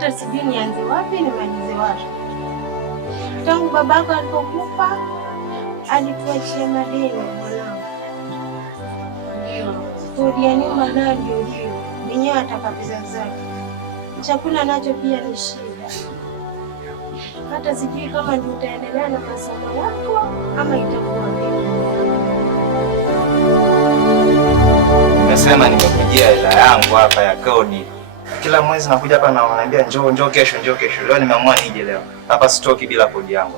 hata sijui nianze wapi nimalize wapi. Tangu babako alipokufa alituachia madeni mwanangu. Kodi ya nyumba nayo ndio mwenyewe ataka pesa zake. Chakula nacho pia ni shida. Hata sijui kama ndio utaendelea na masomo yako ama itakuwa vipi. Nimesema nimekujia hela yangu hapa ya kodi. Kila mwezi nakuja hapa na wananiambia njoo kesho. Leo nimeamua nije leo. Hapa sitoki bila kodi yangu.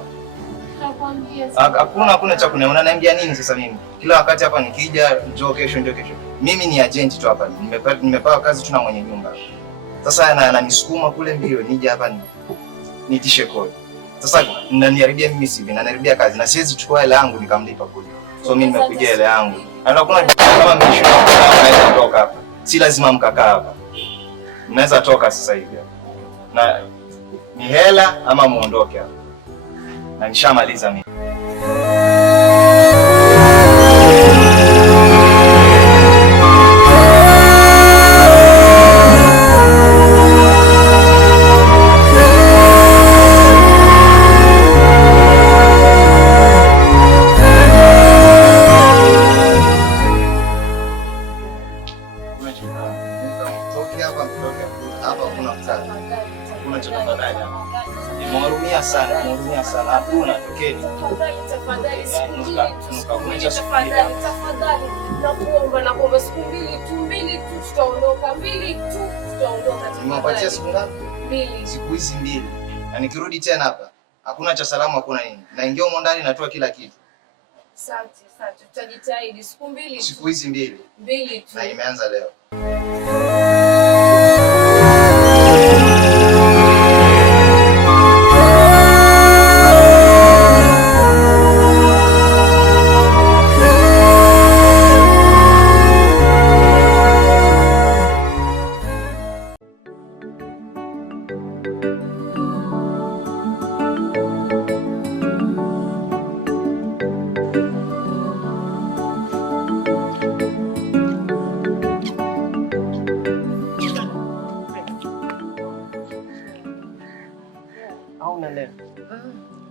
Hakuna cha kuniambia. Unaniambia nini sasa mimi? Kila wakati hapa nikija njoo kesho. Mimi ni agent tu hapa. Nimepewa kazi tu na mwenye nyumba. Sasa ananisukuma kule mbio nije hapa nitishe kodi. Sasa naniharibia mimi CV, naniharibia kazi na siwezi chukua hela yangu nikamlipa kodi. So mimi nimekuja hela yangu. Na hakuna kama mmisho naweza kutoka hapa. Si lazima mkakaa hapa. Mnaweza toka sasa hivi. Na ni hela ama muondoke hapa. Na nishamaliza mimi. Nimehurumia sana. Hakuna tokeni. Tafadhali siku mbili tafadhali. Nakuomba siku mbili tu tutaondoka. Nimewapatia siku ngapi? 2. Siku hizi 2. Na nikirudi tena hapa, hakuna cha salamu, hakuna nini. Naingia huko ndani natoa kila kitu. Asante. Tutajitahidi siku 2. Siku hizi 2 tu. Na imeanza leo.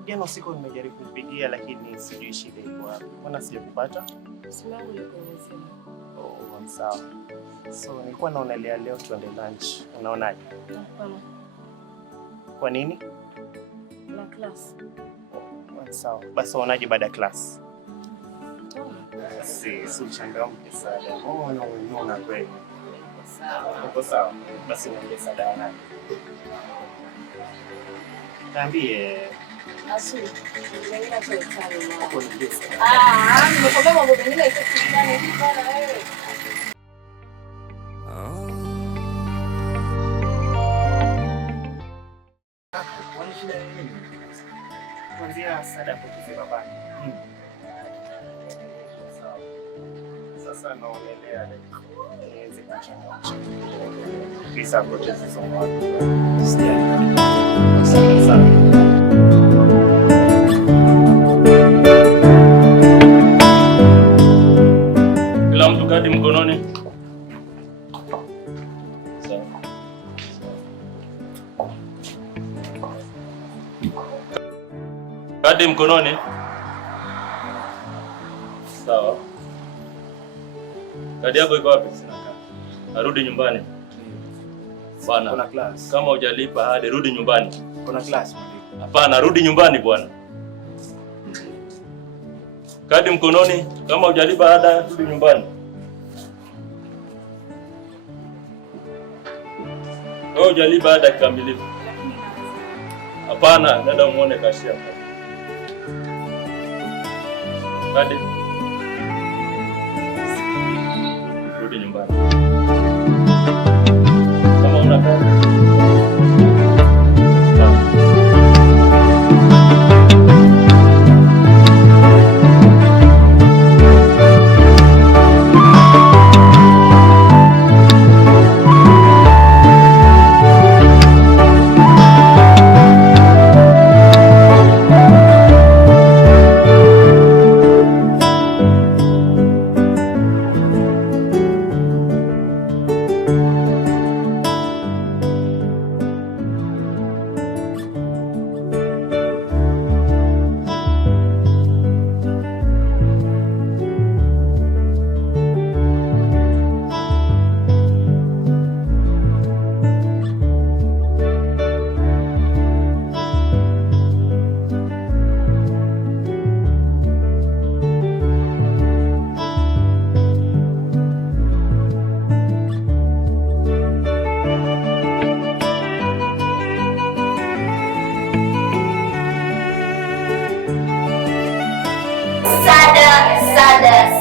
Jana usiku nimejaribu kupigia lakini sijui shida iko wapi. Mbona sijakupata? Simu yangu iko mzima. Oh, sawa. So nilikuwa naonelea leo tuende lunch. Unaonaje? Hapana. Kwa nini? Na class. Oh, sawa. Basi unaonaje baada ya class? Si changamke sana. Oh, no, kweli. Sawa. Uko sawa. Basi niende sada nani? Niambie. Asu, mengine tuletane na. Ah, nimekwambia mambo mengine itakushindana hivi bana wewe. Kwani shida nini? Kuanzia sada kwa baba. Sasa naonelea niweze kuchangamsha. Kisa poteza somo. Sasa. Kadi mkononi. Sawa. Kadi mkononi. Sawa. Kadi yako iko wapi? Sina kadi. Narudi nyumbani. Bwana. Kuna class. Kama hujalipa hadi rudi nyumbani. Kuna class. Hapana, rudi nyumbani bwana. Kadi mkononi. Kama hujalipa ada rudi nyumbani. Wewe hujalipa ada kikamilifu. Hapana, nenda umuone kashia. Kadi. Rudi nyumbani. Kama una kadi.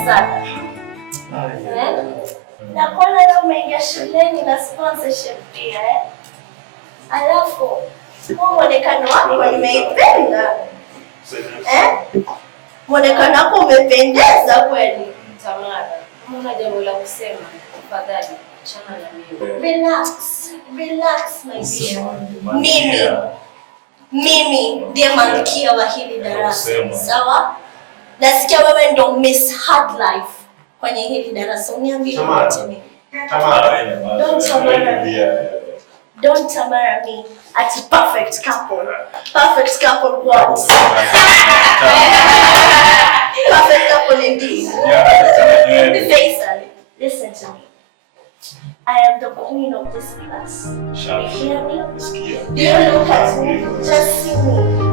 sana. Na kona leo umeingia shuleni na sponsorship pia Alafu muonekano wako nimeipenda. Muonekano wako umependeza kweli. Tamara, mbona jambo la kusema? Tafadhali chana na mimi. Relax my dear. Mimi ndiye malkia wa hili darasa. Sawa? Nasikia wewe ndo Miss Hard Life kwenye hili darasa. Uniambie mimi. Tamara. Don't Tamara me. At a perfect couple. Perfect couple what? Perfect couple indeed. Faisal, listen to me. I am the queen of this class. You hear me? Do you look at me? Just see me.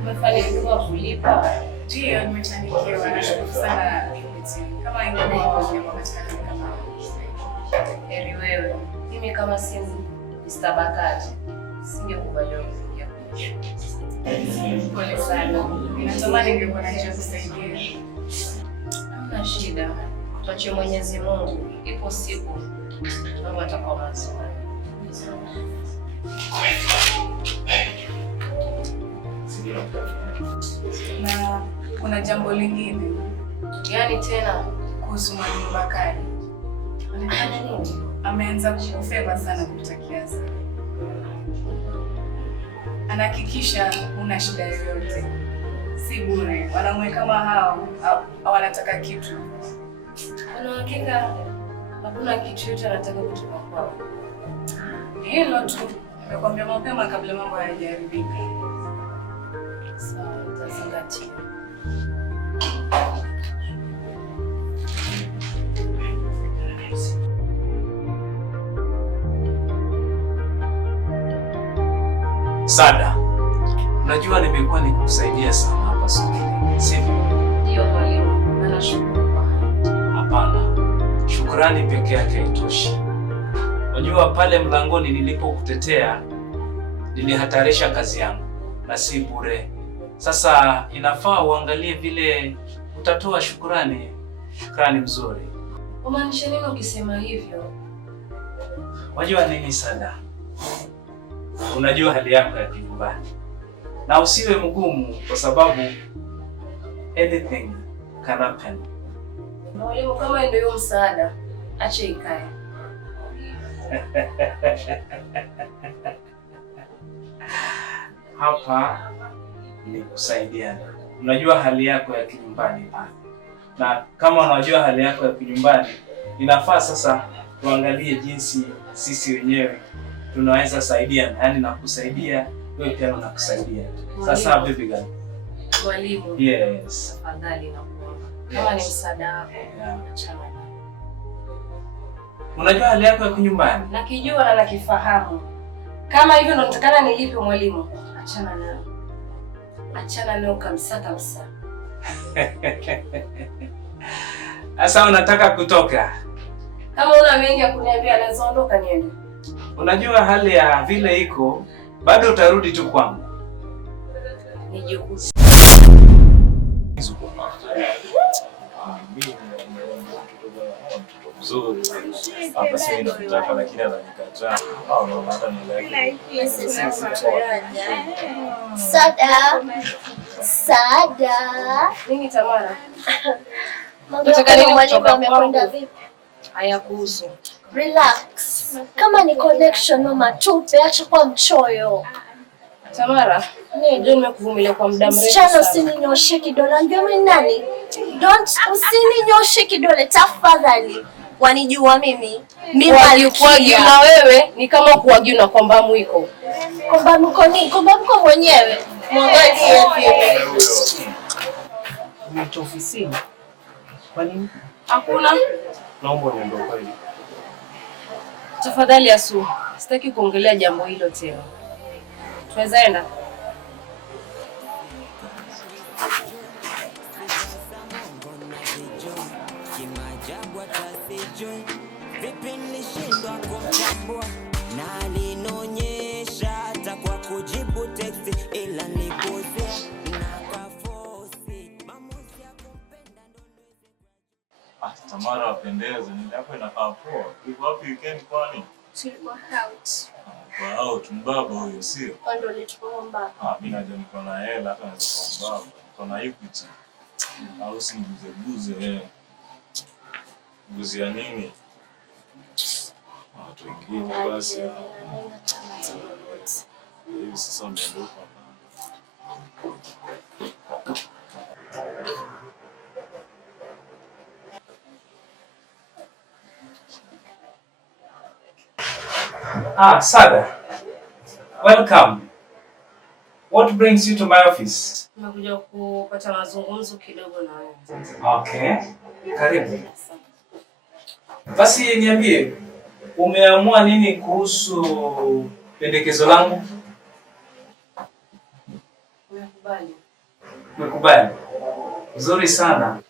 Umefanikiwa kulipa? Ndio, nimefanikiwa. Nashukuru sana kama ingekuwa heri wewe. Mimi kama si Mr. Bakati singekubaliwa kufikia. Pole sana. Ninatamani ningekuwa na njia kusaidia. Hamna shida. Tuache Mwenyezi Mungu. Ipo siku mambo yatakuwa mazuri. Na kuna jambo lingine. Yaani tena Kuhusu Mwalimu Bakari. Anafanya nini? Ameanza kukufeva sana kupita kiasi. Anahakikisha una shida yoyote. Si bure. Wanaume kama hao wanataka kitu. Una hakika hakuna kitu yote anataka kutoka kwao? Hilo tu. Nimekwambia mapema kabla mambo hayajaribika. Sawa, nitazingatia. Sada, unajua nimekuwa nikusaidia sana hapa shuleni, sivyo? Ndio mwalimu, nashukuru kwa hayo. Hapana, shukrani peke yake haitoshi. Unajua pale mlangoni nilipokutetea nilihatarisha kazi yangu na si bure. Sasa inafaa uangalie vile utatoa shukrani mzuri. Umaanisha nini ukisema hivyo? Unajua nini Sada? Unajua hali yako ya kinyumbani. Na usiwe mgumu kwa sababu anything can happen. Mwalimu, kama ndio hiyo msaada, acha ikae. Hapa ni kusaidiana. Unajua hali yako ya kinyumbani pale. Na kama unajua hali yako ya kinyumbani, inafaa sasa tuangalie jinsi sisi wenyewe tunaweza saidiana. Yaani nakusaidia, wewe pia unakusaidia. Sasa baby girl. Mwalimu. Yes. Tafadhali nakuomba. Kama ni msaada wako, achana. Unajua hali yako ya kinyumbani? Nakijua na nakifahamu. Kama hivyo ndo nitakana nilipe mwalimu. Achana nao. Achana nao kabisa. Sasa unataka kutoka? Kama una mengi ya kuniambia naweza ondoka niende. Unajua hali ya vile iko, bado utarudi tu kwangu. Nijikuze. Mzuri. Hapa sisi tunataka lakini ananikataa. Au mama hata nielewe. Sada. Nini Tamara? Nataka nini mwalimu amekwenda vipi? Hayakuhusu. Relax. Kama ni connection mama tupe, acha kwa mchoyo. Tamara, ndio nimekuvumilia kwa muda mrefu sana. Msichana usininyoshe kidole. Unajua mimi nani? Usininyoshe kidole tafadhali. Wanijua mimi. Mimi kuagiu na wewe ni kama kuagiu na kwamba mwiko. Kwamba mko mwenyewe. Mwangalie vile. Mtu ofisini. Kwa nini? Hakuna. Naomba niende kweli. Tafadhali Asu, sitaki kuongelea jambo hilo tena. Tunaweza enda? sijui vipi nilishindwa kumtambua, na alinionyesha hata kwa kujibu text, ila nilikosea na kafosi maamuzi ya kupenda ndo niweze. Tamara wapendeza, ndio hapo inakaa poa. Uko wapi weekend kwani? Tulikuwa out. Kwa out mbaba huyo sio? Ndio nilichoomba. Mimi najua niko na hela hata niko mbaba. Niko na Equity. Au si mbuze mbuzi ya nini? Watu wengine basi. Hivi sasa umeondoka. Sada. Welcome. What brings you to my office? Nimekuja kupata mazungumzo kidogo na wewe. Okay. Karibu. Basi niambie, umeamua nini kuhusu pendekezo langu? Umekubali. Nzuri sana.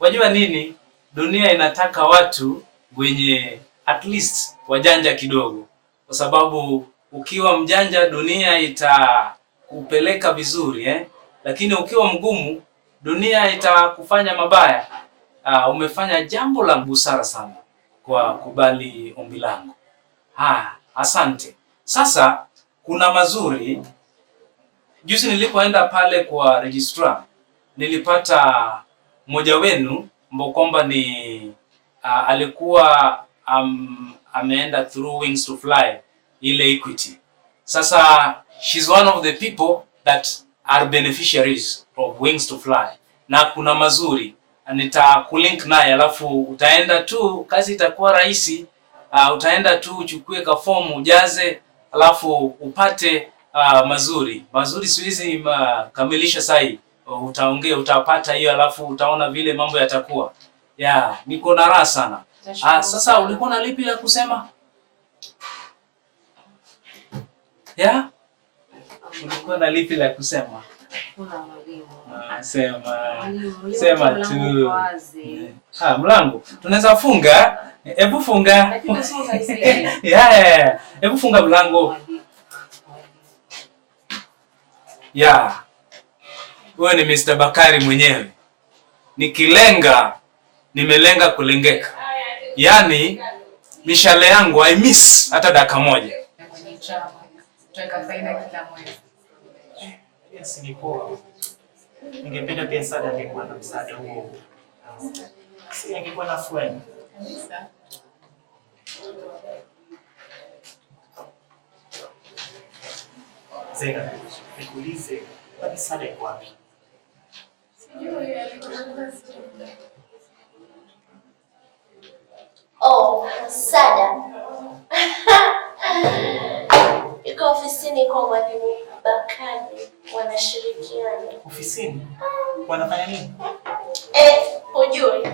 Wajua nini? Dunia inataka watu wenye at least wajanja kidogo. Kwa sababu ukiwa mjanja dunia itakupeleka vizuri lakini ukiwa mgumu dunia itakufanya mabaya. Umefanya jambo la busara sana kwa kubali ombi langu. Asante. Sasa kuna mazuri. Juzi nilipoenda pale kwa registrar nilipata mmoja wenu ambao kwamba ni alikuwa ameenda through Wings to Fly ile Equity. Sasa she's one of the people that are beneficiaries of Wings to Fly. Na kuna mazuri. Nitakulink naye alafu utaenda tu, kazi itakuwa rahisi. Utaenda tu uchukue ka form ujaze alafu upate mazuri. Mazuri siwezi kamilisha sahi. Utapata hiyo alafu utaona vile mambo yatakuwa. Niko na raha sana. Sasa ulikuwa na lipi la kusema? Ulikuwa na lipi la kusema? Sema tu. Mlango. Tunaweza funga. Hebu funga. Hebu funga mlango. Wewe ni Mr. Bakari mwenyewe. Nikilenga, nimelenga kulengeka. Yaani mishale yangu I miss hata dakika moja. Tutaweka faida kila mwezi. Yes, ni poa. Ningependa pia Sada angekuwa na msaada huo. Si angekuwa na friend. Zena, nikuulize, kwani Sada yuko wapi? Sada. Yuko ofisini kwa mwalimu Bakari, wanashirikiana. Ofisini? Wanafanya nini? Hujui.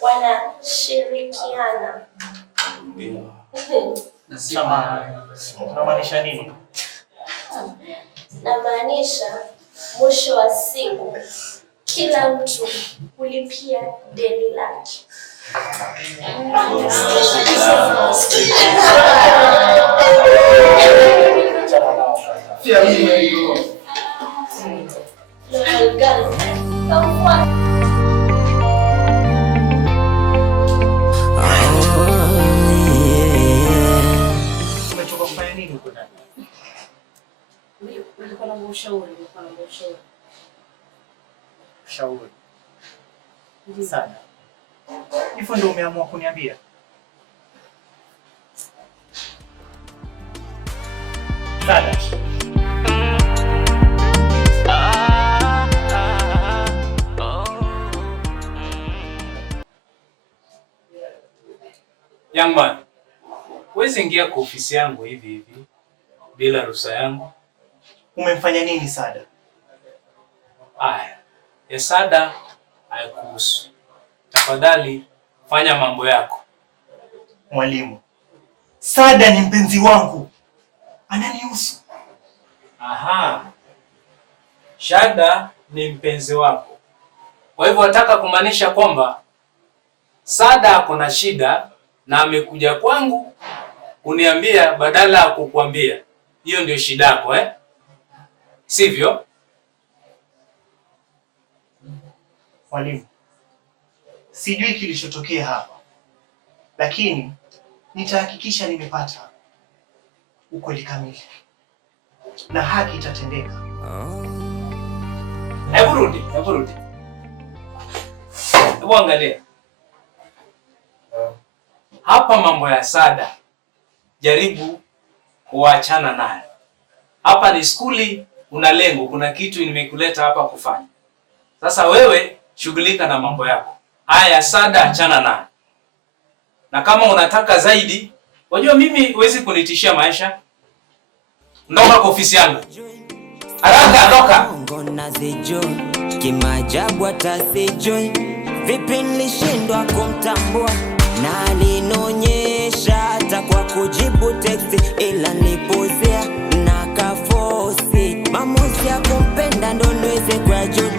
Wanashirikiana. Unamaanisha nini? Namaanisha mwisho wa siku kila mtu hulipia deni lake. Umechoka kufanya nini huko ndani? Nilikuwa na ushauri. Shauri. Sana. Hivyo ndio umeamua kuniambia? Sada. Young man, huwezi ingia kwa ofisi yangu hivi bila ruhusa yangu. Umemfanya nini Sada? Ya Sada haikuhusu. Tafadhali fanya mambo yako. Mwalimu, Sada ni mpenzi wangu. Ananihusu. Sada ni mpenzi wako. Kwa hivyo nataka kumaanisha kwamba Sada ako na shida na amekuja kwangu kuniambia badala ya kukuambia. Hiyo ndio shida yako sivyo? Mwalimu, sijui kilichotokea hapa, lakini nitahakikisha nimepata ukweli kamili na haki itatendeka. Hebu rudi. Hebu angalia. Hapa mambo ya Sada, jaribu kuachana nayo. Hapa ni skuli, una lengo, kuna kitu nimekuleta hapa kufanya. Sasa wewe shughulika na mambo yako. Haya Sada, achana nayo. Na kama unataka zaidi, wajua mimi huwezi kunitishia maisha. Ndoka kwa ofisi yangu. Haraka ndoka. Ngona zijo kimaajabu atasijoi. Vipi nilishindwa kumtambua na alinionyesha hata kwa kujibu text, ila nilipozea na kafosi maamuzi ya kumpenda ndo niweze kujua.